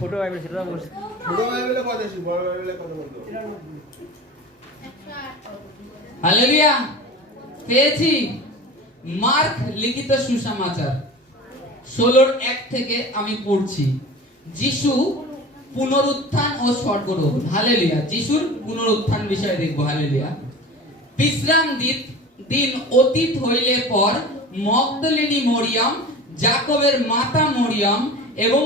ছোট বাইবেল সেটা বলছি। ছোট বাইবেলে কত আছে, বড় বাইবেলে কত বলতো? হালেলুয়া। পেয়েছি মার্ক লিখিত সুসমাচার 16:1 থেকে আমি পড়ছি। যিশু পুনরুত্থান ও স্বর্গরোহণ। হালেলুয়া। যিশুর পুনরুত্থান বিষয়ে দেখব। হালেলুয়া। বিশ্রাম দিন অতীত হইলে পর মগদলিনী মরিয়ম, যাকবের মাতা মরিয়ম এবং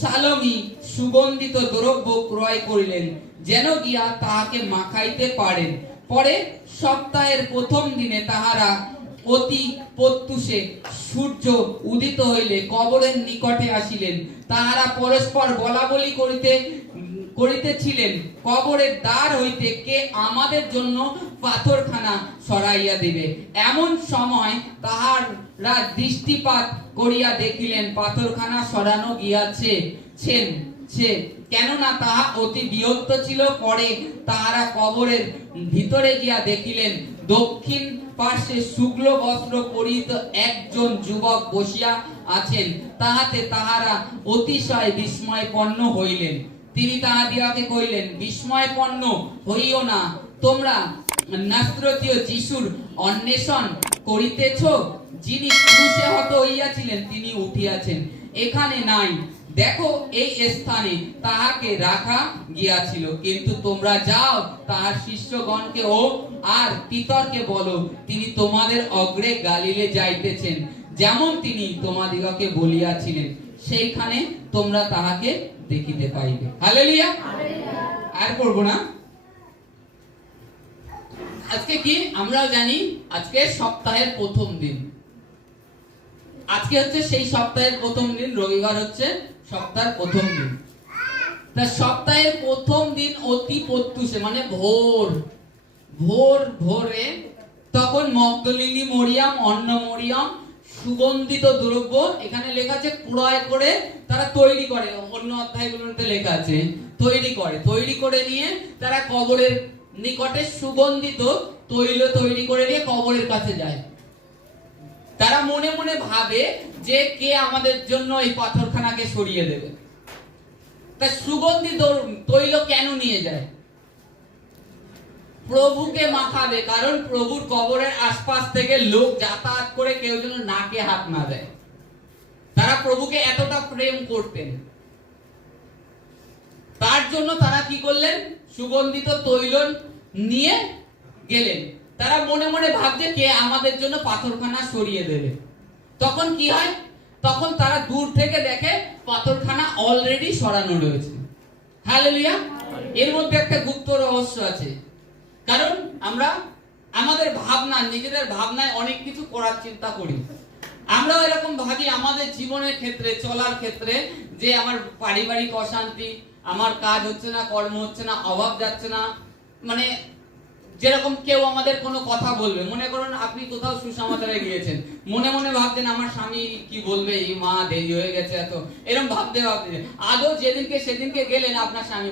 সালোমি সুগন্ধিত দ্রব্য ক্রয় করিলেন, যেন গিয়া তাহাকে মাখাইতে পারেন। পরে সপ্তাহের প্রথম দিনে তাহারা অতি প্রত্যুষে সূর্য উদিত হইলে কবরের নিকটে আসিলেন। তাহারা পরস্পর বলাবলি করিতেছিলেন, কবরের দ্বার হইতে কে আমাদের জন্য পাথরখানা সরাইয়া দিবে। এমন সময় তাহারা দৃষ্টিপাত করিয়া দেখিলেন পাথরখানা সরানো গিয়াছে, কেননা তাহা অতি বৃহৎ ছিল। পরে তাহারা কবরের ভিতরে গিয়া দেখিলেন দক্ষিণ পার্শ্বে শুক্ল বস্ত্র পরিহিত একজন যুবক বসিয়া আছেন। তাহাতে তাহারা অতিশয় বিস্ময়পন্ন হইলেন। তিনি তাহাদিগকে কহিলেন, বিস্ময়পন্ন হইও না, তোমরা নাসরতীয় যিশুর অন্বেষণ করিতেছ। যিনি ক্রুশে হত হইয়াছিলেন তিনি উঠিয়াছেন, এখানে নাই। দেখো, এই স্থানে তাহাকে রাখা গিয়াছিল। কিন্তু তোমরা যাও, তাহার শিষ্যগণকে ও আর পিতরকে বলো, তিনি তোমাদের অগ্রে গালিলে যাইতেছেন, যেমন তিনি তোমাদিগকে বলিয়াছিলেন, সেইখানে তোমরা তাহাকে দেখিতে পাইবে। হালেলুয়া। আর পড়বো না। আজকে কি আমরাও জানি, আজকে সপ্তাহের প্রথম দিন। আজকে হচ্ছে সেই সপ্তাহের প্রথম দিন, রবিবার হচ্ছে সপ্তাহের প্রথম দিন। তা সপ্তাহের প্রথম দিন অতি প্রত্যুষে মানে ভোরে তখন মগদলিনী মরিয়ম, অন্য মরিয়ম সুগন্ধিত দ্রব্য, এখানে লেখা আছে ক্রয় করে তারা তৈরি করে, অন্য অধ্যায়গুলোতে লেখা আছে তৈরি করে নিয়ে তারা কবরের নিকটে সুগন্ধিত তৈল তৈরি করে নিয়ে কবরের কাছে যায়। তারা মনে মনে ভাবে যে কে আমাদের জন্য এই পাথরখানাকে সরিয়ে দেবে। তা সুগন্ধিত তৈল কেন নিয়ে যায়? প্রভুকে মাখাবে, কারণ প্রভুর কবরের আশপাশ থেকে লোক যাতায়াত করে কেউ যেন নাকে হাত না দেয়। তারা প্রভুকে এতটা প্রেম করতেন, তার জন্য তারা কি করলেন, সুগন্ধিত তৈল নিয়ে গেলেন। তারা মনে মনে ভাবছে কে আমাদের জন্য পাথরখানা সরিয়ে দেবে। তখন কি হয়, তখন তারা দূর থেকে দেখে পাথরখানা অলরেডি সরানো রয়েছে। হালেলুয়া। এর মধ্যে একটা গুপ্ত রহস্য আছে, কারণ আমরা আমাদের নিজেদের ভাবনায় অনেক কিছু করার চিন্তা করি। আমরাও এরকম ভাবি আমাদের জীবনের ক্ষেত্রে, চলার ক্ষেত্রে, যে আমার পারিবারিক অশান্তি, আমার কাজ হচ্ছে না, কর্ম হচ্ছে না, অভাব যাচ্ছে না, মানে যেরকম কেউ আমাদের কোনো কথা বলবে, মনে করুন আপনি কোথাও সুসমাচারে গিয়েছেন, মনে মনে ভাবছেন আমার স্বামী কি বলবে, এই মা দেরি হয়ে গেছে এত, এরকম ভাবতে আদৌ সেদিনকে গেলেন আপনার স্বামী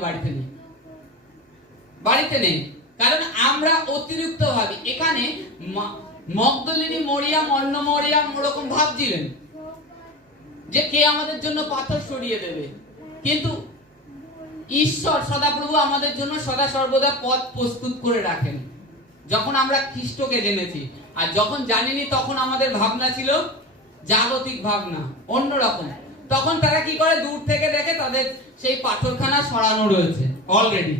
বাড়িতে নেই, কারণ আমরা অতিরিক্ত ভাবি। এখানে মগদলিনী মরিয়ম, অন্য মরিয়ম ওরকম ভাবছিলেন যে কে আমাদের জন্য পাথর সরিয়ে দেবে, কিন্তু ঈশ্বর সদাপ্রভু আমাদের জন্য সদা সর্বদা পথ প্রস্তুত করে রাখেন। যখন আমরা খ্রিস্টকে জেনেছি, আর যখন জানিনি তখন আমাদের ভাবনা ছিল জাগতিক ভাবনা, অন্যরকম। তখন তারা কি করে, দূর থেকে দেখে তাদের সেই পাথরখানা সরানো রয়েছে অলরেডি।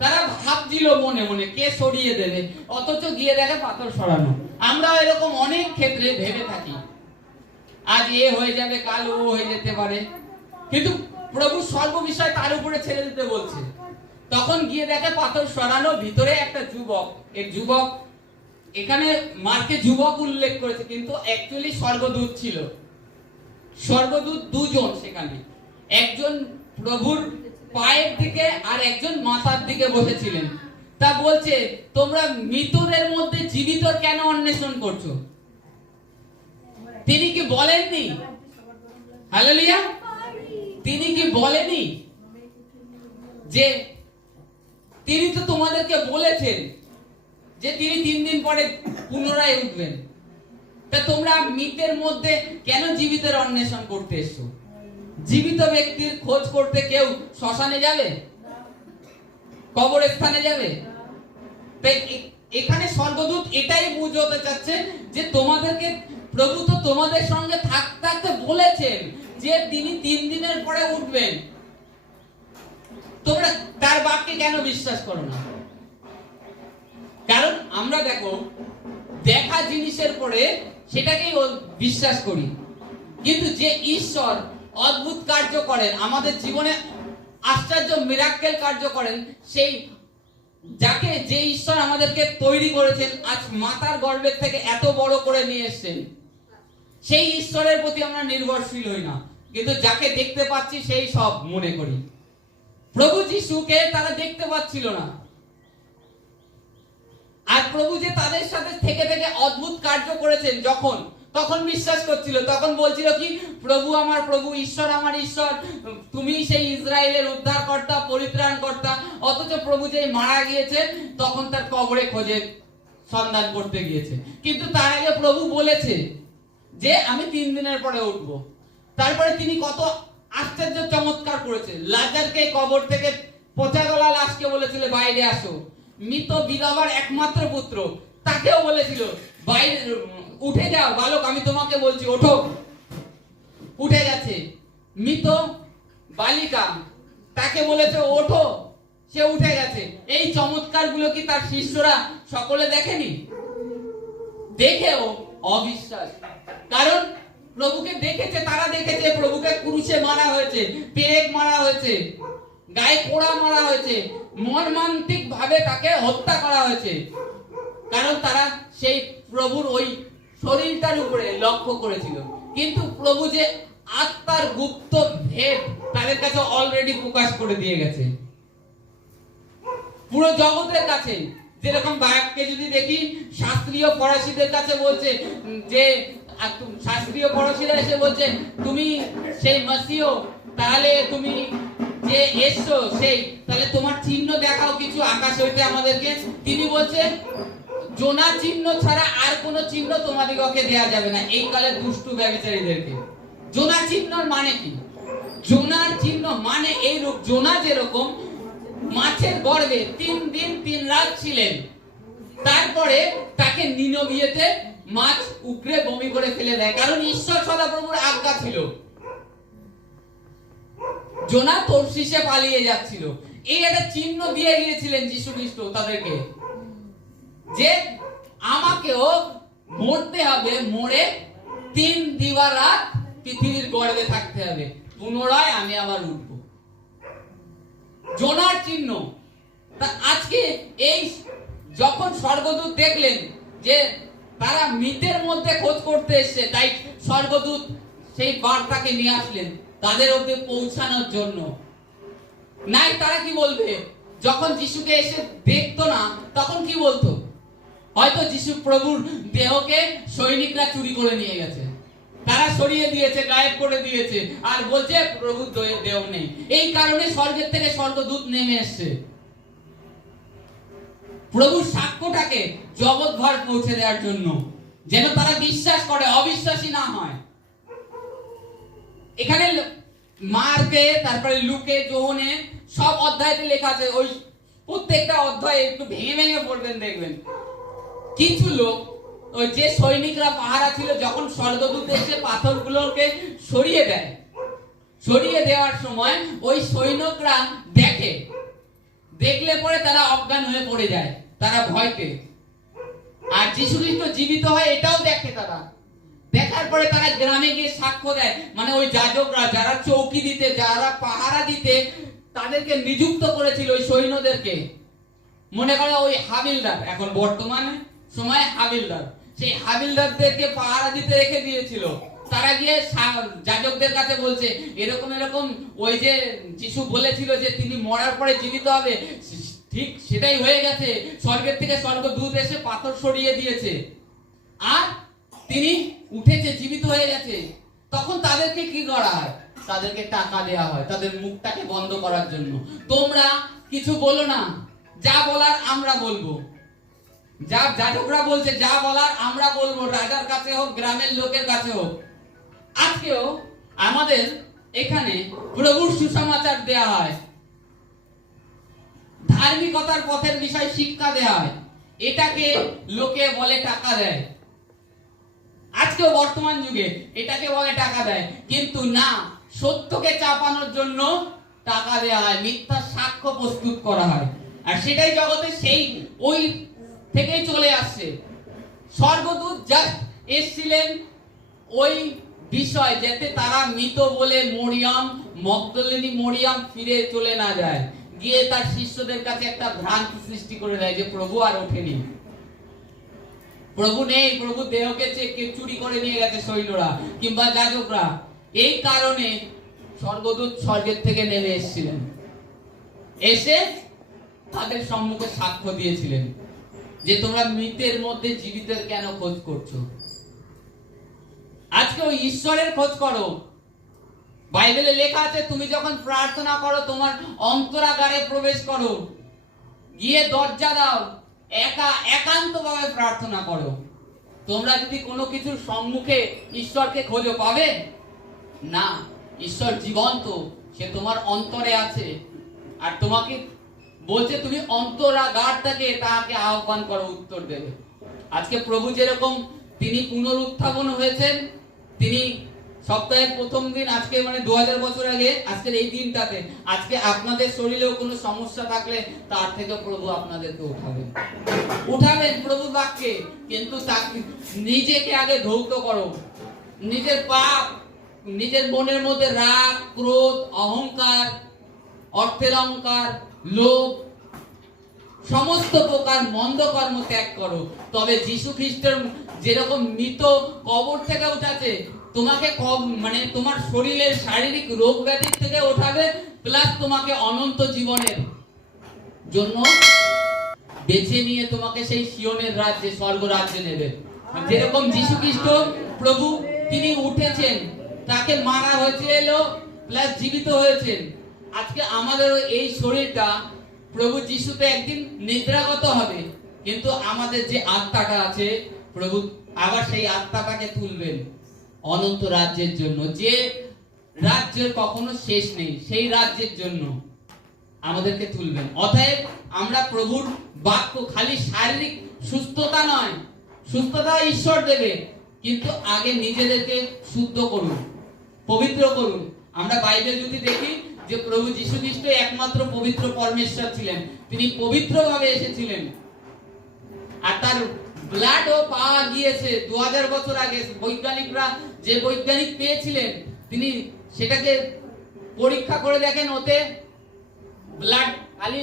তারা ভাবছিল মনে মনে কে সরিয়ে দেবে, অথচ গিয়ে দেখে পাথর সরানো। আমরা এরকম অনেক ক্ষেত্রে ভেবে থাকি আজ এ হয়ে যাবে, কাল ও হয়ে যেতে পারে, কিন্তু প্রভু সর্ব বিষয় তার উপরে ছেড়ে দিতে বলছে। তখন গিয়ে দেখে পাথর সরানো, ভিতরে একটা যুবক। এই যুবক, এখানে মার্কে যুবক উল্লেখ করেছে, কিন্তু অ্যাকচুয়ালি স্বর্গদূত ছিল। স্বর্গদূত দুজন সেখানে, একজন প্রভুর পায়ের দিকে আর একজন মাথার দিকে বসেছিলেন। তা বলছে, তোমরা মৃতদের মধ্যে জীবিত কেন অন্বেষণ করছো? তিনি কি বলেননি? হালেলুয়া। তিনি কি বলেনি যে তিনি তো তোমাদেরকে বলেছেন যে তিনি 3 দিন পরে পুনরায় উঠবেন? তা তোমরা মৃতের মধ্যে কেন জীবিতের অন্বেষণ করতে এসছো? জীবিত ব্যক্তির খোঁজ করতে কেউ শ্মশানে যাবে, কবরস্থানে যাবে? তাই এখানে স্বর্গদূত এটাই বুঝাতে চাচ্ছে যে তোমাদেরকে প্রভু তো তোমাদের সঙ্গে থাকতে থাকতে বলেছেন যে তিনি 3 দিনের পরে উঠবেন, তোমরা তার বাক্যে কেন বিশ্বাস করো না? কারণ আমরা দেখো দেখা জিনিসের পরে সেটাকেই বিশ্বাস করি, কিন্তু যে ঈশ্বর অদ্ভুত কার্য করেন, আমাদের জীবনে আশ্চর্য মিরাক্কেল কার্য করেন, সেই যাকে যে ঈশ্বর আমাদেরকে তৈরি করেছেন, আজ মাতার গর্ভের থেকে এত বড় করে নিয়ে এসেছেন, সেই ঈশ্বরের প্রতি আমরা নির্ভরশীল হই না, কিন্তু যাকে দেখতে পাচ্ছি সেই সব মনে করি। প্রভু যিশুকে তারা দেখতে পাচ্ছিল না, আর প্রভু যে তাদের সাথে থেকে থেকে অদ্ভুত কার্য করেছেন তখন বিশ্বাস করছিল, তখন বলছিল কি, প্রভু আমার প্রভু, ঈশ্বর আমার ঈশ্বর, তুমি সেই ইসরায়েলের উদ্ধারকর্তা, পরিত্রাণকর্তা। অথচ প্রভু যে মারা গিয়েছে তখন তার কবরে খোঁজে সন্ধান করতে গিয়েছে, কিন্তু তার আগে প্রভু বলেছে যে আমি 3 দিনের পরে উঠব। তারপরে তিনি কত আশ্চর্য চমৎকার করেছে। লাজারকে কবর থেকে পচা গলা লাশকে বলেছিল বাইরে আসো। মৃত বিধবার একমাত্র পুত্র তাকেও বলেছিল বাইরে উঠে যাও বালক, আমি তোমাকে বলছি ওঠো, উঠে গেছে। মৃত বালিকা তাকে বলেছে ওঠো, সে উঠে গেছে। এই চমৎকার গুলো কি তার শিষ্যরা সকলে দেখেনি? দেখেও অবিশ্বাস, কারণ প্রভুকে দেখেছে, তারা দেখেছে প্রভুকে ক্রুশে মারা হয়েছে, পেরেক মারা হয়েছে, গায়ে পোড়া মারা হয়েছে, মর্মান্তিক ভাবে তাকে হত্যা করা হয়েছে, কারণ তারা সেই প্রভুর ওই শরীরটার উপরে লক্ষ্য করেছিল। কিন্তু প্রভু যে আত্মার গুপ্ত ভেদ তাদের কাছে অলরেডি প্রকাশ করে দিয়ে গেছে, পুরো জগতের কাছে। যেরকম বাক্যে যদি দেখি, শাস্ত্রীয় ফরাসিদের কাছে বলছে যে, শাস্ত্রীয় ফরাসিরা এসে বলছে তুমি সেই মসিহ, তাহলে তুমি যে এসছো সেই, তাহলে তোমার চিহ্ন দেখাও কিছু আকাশ হইতে আমাদেরকে। তিনি বলছে জোনা চিহ্ন ছাড়া আর কোন চিহ্ন তোমাদিগকে দেয়া যাবে না, এই কালে দুষ্টু ব্যভিচারীদেরকে। জোনা চিহ্নর মানে কি? জোনার চিহ্ন মানে এই রূপ, জোনা যেরকম মাছের গর্ভে 3 দিন 3 রাত ছিলেন, তারপরে তাকে নিনবিয়েতে মাছ উকড়ে বমি করে ফেলে দেয়, কারণ ঈশ্বর সদাপ্রভুর আজ্ঞা ছিল। জোনা তরশিশে পালিয়ে যাচ্ছিল, এই একটা চিহ্ন দিয়ে গিয়েছিলেন যীশু খ্রিস্ট তাদেরকে, যে আমাকেও মরতে হবে, মরে 3 দিবারাত পৃথিবীর গর্ভে থাকতে হবে, পুনরায় আমি আবার উঠব। জোনার চিহ্ন। তা আজকে এই যখন স্বর্গদূত দেখলেন যে তারা মৃতের মধ্যে খোঁজ করতে এসেছে, তাই স্বর্গদূত সেই বার্তাকে নিয়ে আসলেন তাদের অবধি পৌঁছানোর জন্য। নাই তারা কি বলবে? যখন যিশুকে এসে দেখতো না তখন কি বলতো? হয়তো যিশু প্রভুর দেহকে সৈনিকরা চুরি করে নিয়ে গেছে, তারা সরিয়ে দিয়েছে, গায়েব করে দিয়েছে, আর বলছে প্রভুর দেহ নেই। এই কারণে স্বর্গের থেকে স্বর্গদূত নেমে এসেছে প্রভুর সাক্ষ্যটাকে জগৎভর পৌঁছে দেওয়ার জন্য, যেন তারা বিশ্বাস করে, অবিশ্বাসী না হয়। এখানে মার্কে, তারপরে লুকে, যোহনে সব অধ্যায়তে লেখা আছে, ওই প্রত্যেকটা অধ্যায়ে একটু ভেঙে ভেঙে পড়বেন, দেখবেন কিছু লোক, ওই যে সৈনিকরা পাহারা ছিল, যখন স্বর্গদূত এসে পাথরগুলোকে সরিয়ে দেয়, সরিয়ে দেওয়ার সময় ওই সৈনিকরা দেখলে পরে তারা অজ্ঞান হয়ে পড়ে যায়, তারা ভয়তে। আর যীশু খ্রিস্ট জীবিত হয় এটাও দেখে তারা, দেখার পরে তারা গ্রামে গিয়ে সাক্ষ্য দেয়। মানে ওই যাজকরা যারা চৌকি দিতে, যারা পাহারা দিতে তাদেরকে নিযুক্ত করেছিল, ওই সৈন্যদেরকে, মনে করো ওই হাবিলদার, এখন বর্তমানে সময় হাবিলদার, সেই হাবিলদারদেরকে পাহারা দিতে রেখে দিয়েছিল। তারা গিয়ে যাজকদের কাছে বলছে এরকম এরকম, ওই যে যিশু বলেছিল যে তিনি মরার পরে জীবিত হবে, ঠিক সেটাই হয়ে গেছে, স্বর্গের থেকে স্বর্গদূত এসে পাথর সরিয়ে দিয়েছে, আর তিনি উঠেছে, জীবিত হয়ে গেছে। তখন তাদেরকে কি করা হয়? তাদেরকে টাকা দেওয়া হয় তাদের মুখটাকে বন্ধ করার জন্য। তোমরা কিছু বলো না, যা বলার আমরা বলবো। যা যাজকরা বলছে যা বলার আমরা বলবো, রাজার কাছে হোক, গ্রামের লোকের কাছে হোক। আজকেও আমাদের এখানে প্রভুর সুসমাচার দেয়া হয়, ধার্মিকতার পথের বিষয় শিক্ষা দেয়া হয়, এটাকে লোকে বলে টাকা দেয়। আজকেও বর্তমান যুগে এটাকে বলে টাকা দেয়, কিন্তু না, সত্যকে চাপানোর জন্য টাকা দেয়া হয়, মিথ্যা সাক্ষ্য প্রস্তুত করা হয়। আর সেটাই জগতে সেই ওই থেকেই চলে আসছে। স্বর্গদূত জাস্ট এসেছিলেন ওই বিষয়, যাতে তারা মৃত বলে মগদলিনী মরিয়ম ফিরে চলে না যায়, গিয়ে তার শিষ্যদের কাছে একটা ভ্রান্তি সৃষ্টি করে দেয় যে প্রভু আর ওঠেনি, প্রভু নেই, প্রভু দেহকে চুরি করে নিয়ে গেছে সৈন্যরা কিংবা যাজকরা। এই কারণে স্বর্গদূত স্বর্গের থেকে নেমে এসেছিলেন, এসে তাদের সম্মুখে সাক্ষ্য দিয়েছিলেন যে তোমরা মৃতের মধ্যে জীবিতের কেন খোঁজ করছো। আজকে ওই ঈশ্বরের খোঁজ করো। বাইবেলে লেখা আছে তুমি যখন প্রার্থনা করো তোমার অন্তরাগারে প্রবেশ করো, গিয়ে দরজা দাও, একান্তভাবে প্রার্থনা করো। তোমরা যদি কোনো কিছুর সম্মুখে ঈশ্বরকে খোঁজো, পাবে না। ঈশ্বর জীবন্ত, সে তোমার অন্তরে আছে, আর তোমাকে বলছে তুমি অন্তরাগার থেকে তাকে আহ্বান করো, উত্তর দেবে। আজকে প্রভু যেরকম তিনি পুনরুত্থাপন হয়েছেন, তিনি সপ্তাহের প্রথম দিন, আজকে মানে 2000 বছর আগে আজকের এই দিনটাতে, আজকে আপনাদের শরীরেও কোনো সমস্যা থাকলে তার থেকে প্রভু আপনাদেরকে উঠাবেন প্রভু বাক্যে। কিন্তু তাকে নিজেকে আগে ধৌত করো, নিজের পাপ, নিজের মনের মধ্যে রাগ, ক্রোধ, অহংকার, অর্থের অহংকার, লোভ, সমস্ত প্রকার মন্দ কর্ম ত্যাগ করো। তবে যীশু খ্রিস্টের যেরকম মৃত কবর থেকে উঠাছে, তোমাকে মানে তোমার শরীরের শারীরিক রোগ ব্যাধির থেকে ওঠাবে, প্লাস তোমাকে অনন্ত জীবনের জন্য বেছে নিয়ে তোমাকে সেই সিয়নের রাজ্যে, স্বর্গ রাজ্যে নেবে। যেরকম যীশু খ্রিস্ট প্রভু তিনি উঠেছেন, তাকে মারা হয়েছিল প্লাস জীবিত হয়েছেন। আজকে আমাদের এই শরীরটা প্রভু যিশুতে একদিন নিদ্রাগত হবে, কিন্তু আমাদের যে আত্মাটা আছে প্রভু আবার সেই আত্মাটাকে তুলবেন অনন্ত রাজ্যের জন্য, যে রাজ্যের কখনো শেষ নেই, সেই রাজ্যের জন্য আমাদেরকে তুলবেন। অতএব আমরা প্রভুর বাক্য, খালি শারীরিক সুস্থতা নয়, সুস্থতা ঈশ্বর দেবে, কিন্তু আগে নিজেদেরকে শুদ্ধ করুন, পবিত্র করুন। আমরা বাইবেল যদি দেখি যে প্রভু যীশু খ্রিস্ট একমাত্র পবিত্র পরমেশ্বর ছিলেন, তিনি পবিত্রভাবে এসেছিলেন, আর তার ব্লাডও পাওয়া গিয়েছে 2000 বছর আগে। বৈজ্ঞানিকরা যে বৈজ্ঞানিক পেয়েছিলেন, তিনি সেটাকে পরীক্ষা করে দেখেন, ওতে ব্লাড খালি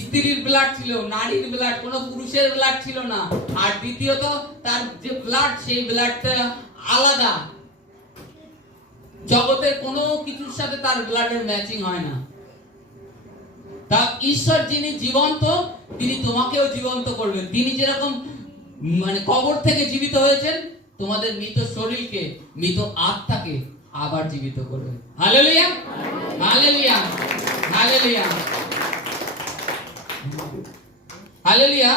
স্ত্রীর ব্লাড ছিল, নারীর ব্লাড, কোনো পুরুষের ব্লাড ছিল না। আর দ্বিতীয়ত তার যে ব্লাড, সেই ব্লাডটা আলাদা, জগতের কোনো কিছুর সাথে তার ব্লাডের ম্যাচিং হয় না। তা ঈশ্বর যিনি জীবন্ত, তিনি তোমাকেও জীবন্ত করবেন। তিনি যেরকম মানে কবর থেকে জীবিত হয়েছেন, তোমাদের মৃত শরীরকে, মৃত আত্মাকে আবার জীবিত করবেন। Hallelujah, hallelujah, hallelujah, hallelujah.